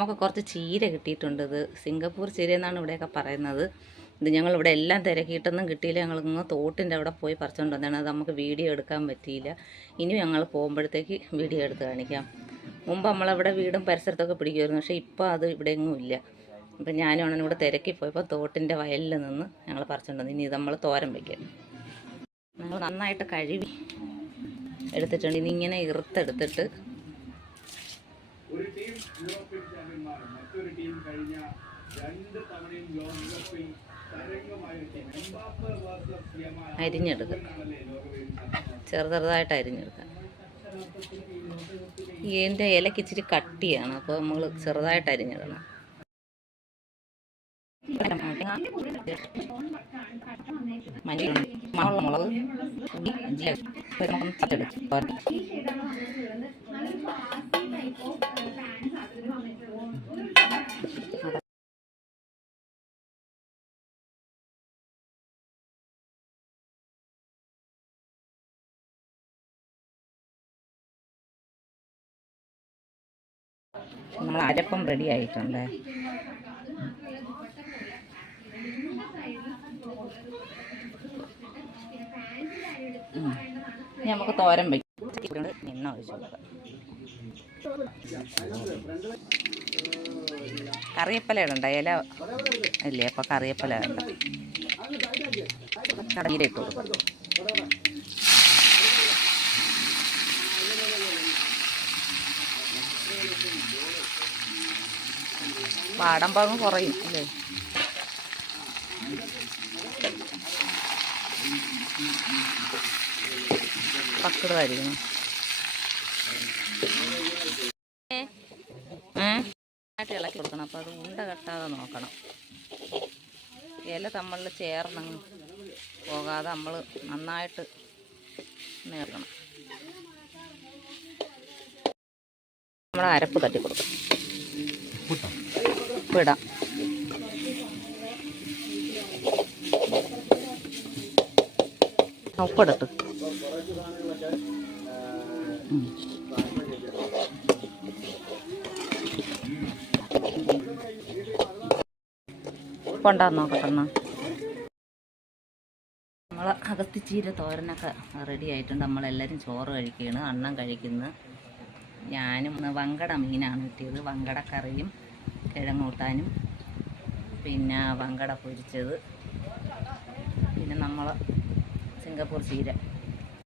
നമുക്ക് കുറച്ച് ചീര കിട്ടിയിട്ടുണ്ട്. ഇത് സിംഗപ്പൂർ ചീര എന്നാണ് ഇവിടെയൊക്കെ പറയുന്നത്. ഇത് ഞങ്ങളിവിടെ എല്ലാം തിരക്കിയിട്ടൊന്നും കിട്ടിയില്ല. ഞങ്ങളിങ്ങ് തോട്ടിൻ്റെ അവിടെ പോയി പറിച്ചുകൊണ്ട് വന്നതാണ്. അത് നമുക്ക് വീഡിയോ എടുക്കാൻ പറ്റിയില്ല. ഇനി ഞങ്ങൾ പോകുമ്പോഴത്തേക്ക് വീഡിയോ എടുത്ത് കാണിക്കാം. മുമ്പ് നമ്മളവിടെ വീടും പരിസരത്തൊക്കെ പിടിക്കുമായിരുന്നു. പക്ഷേ ഇപ്പോൾ അത് ഇവിടെ എങ്ങും ഇല്ല. അപ്പം ഞാനും അണ്ണനും ഇവിടെ തിരക്കി പോയപ്പോൾ തോട്ടിൻ്റെ വയലിൽ നിന്ന് ഞങ്ങൾ പറിച്ചുകൊണ്ട് വന്നു. ഇനി ഇത് നമ്മൾ തോരൻ വയ്ക്കാം. നമ്മൾ നന്നായിട്ട് കഴുകി എടുത്തിട്ടുണ്ട്. ഇനി ഇങ്ങനെ ഇറുത്തെടുത്തിട്ട് അരിഞ്ഞെടുക്കുക. ചെറുതായിട്ട് അരിഞ്ഞെടുക്കുക. ഇതിൻ്റെ ഇലക്ക് ഇച്ചിരി കട്ടിയാണ്, അപ്പോൾ നമ്മൾ ചെറുതായിട്ട് അരിഞ്ഞിടണം. മുളക് നമ്മൾ അരപ്പം റെഡി ആയിട്ടുണ്ട്. ഇനി നമുക്ക് തോരൻ വയ്ക്കും. എണ്ണ ഒഴിച്ചു കൊടുക്കാം. കറിവേപ്പില ഇടണ്ട, ഇല ഇല്ലേ, അപ്പോൾ കറിവേപ്പില ഇടണ്ട. കടീര ഇട്ട് കൊടുക്കാം. പാടമ്പാകും കുറയും അല്ലേ. പക്കടായിരിക്കണം. ഇളക്കി കൊടുക്കണം. അപ്പോൾ അത് ഉണ്ട കെട്ടാതെ നോക്കണം. ഇല തമ്മിൽ ചേർന്നങ്ങ് പോകാതെ നമ്മൾ നന്നായിട്ട് നേർക്കണം. നമ്മൾ അരപ്പ് തട്ടി കൊടുക്കണം. ഉപ്പിടാം. ഉപ്പിടട്ട് ഉപ്പുണ്ടാന്ന് നോക്കട്ടെ. നമ്മളെ അകത്തിച്ചീര തോരനൊക്കെ റെഡി ആയിട്ടുണ്ട്. നമ്മളെല്ലാവരും ചോറ് കഴിക്കുകയാണ്. അണ്ണം കഴിക്കുന്നു. ഞാനും വങ്കട മീനാണ് കിട്ടിയത്. വങ്കട കറിയും കിഴങ്ങൂട്ടാനും പിന്നെ വങ്കട പൊരിച്ചത്, പിന്നെ നമ്മൾ സിംഗപ്പൂർ ചീര